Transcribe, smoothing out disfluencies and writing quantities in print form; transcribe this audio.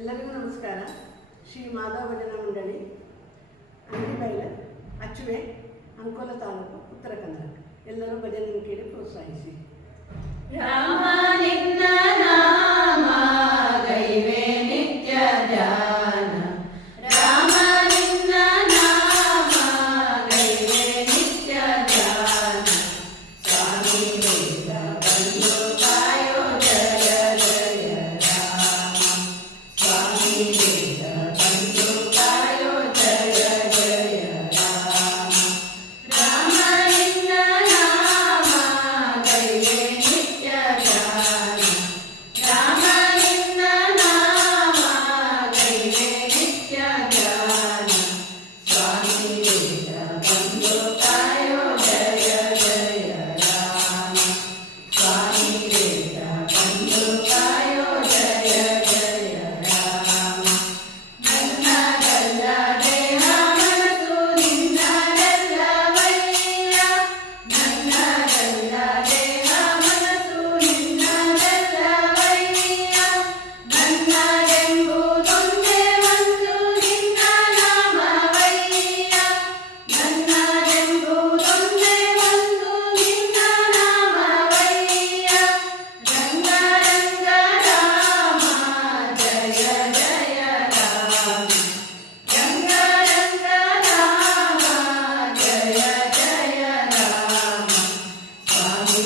ಎಲ್ಲರಿಗೂ ನಮಸ್ಕಾರ. ಶ್ರೀ ಮಾಧವ ಭಜನಾ ಮಂಡಳಿ, ಅಂಗಡಿಬೈಲ, ಅಚ್ಚುವೆ, ಅಂಕೋಲ ತಾಲೂಕು, ಉತ್ತರ ಕನ್ನಡ. ಎಲ್ಲರೂ ಭಜನೆ ಕೇಳಿ ಪ್ರೋತ್ಸಾಹಿಸಿ. ರಾಮ ನಿನ್ನ ನಾಮ ಗೈವೆ ನಿತ್ಯ ಧ್ಯಾನ. ರಾಮ ನಿನ್ನ ನಾಮ ಗೈವೆ ನಿತ್ಯ ಧ್ಯಾನ. ಸ್ವಾಮಿ ವೇದ ಬಂದು ಕಾಯೋ ಜಯ ಜಯ ರಾಮ. ಸ್ವಾಮಿ ವೇದ ಬಂದು ಕಾಯೋ ಜಯ ಜಯ ರಾಮ. ರಾಮ ನಿನ್ನ ನಾಮ ಗೈವೆ ನಿತ್ಯ ಧ್ಯಾನ. ರಾಮ ನಿನ್ನ ನಾಮ ಗೈವೆ ನಿತ್ಯ ಧ್ಯಾನ. ಸ್ವಾಮಿ ವೇದ ಬಂದು ಕಾಯೋ ಜಯ ಜಯ ರಾಮ. ಸ್ವಾಮಿ ವೇದ ಬಂದು ಕಾಯೋ ಜಯ ಜಯ ರಾಮ. ನನ್ನದಲ್ಲ ದೇಹ ಮನಸ್ಸು ನಿನ್ನದಲ್ಲವಯ್ಯ. ನನ್ನದಲ್ಲ ದೇಹ ಮನಸ್ಸು ನಿನ್ನದಲ್ಲವಯ್ಯ. ನನ್ನದೆಂಬುದೊಂದೇ ಒಂದು ನಿನ್ನ ನಾಮವಯ್ಯ. ನನ್ನದೆಂಬುದೊಂದೇ ಒಂದು ನಿನ್ನ ನಾಮವಯ್ಯ. ರಂಗ ರಂಗ ರಾಮ ಜಯ ಜಯ ರಾಮ. ರಂಗ ರಂಗ ರಾಮ ಜಯ ಜಯ ರಾಮ. ಸ್ವಾಮಿ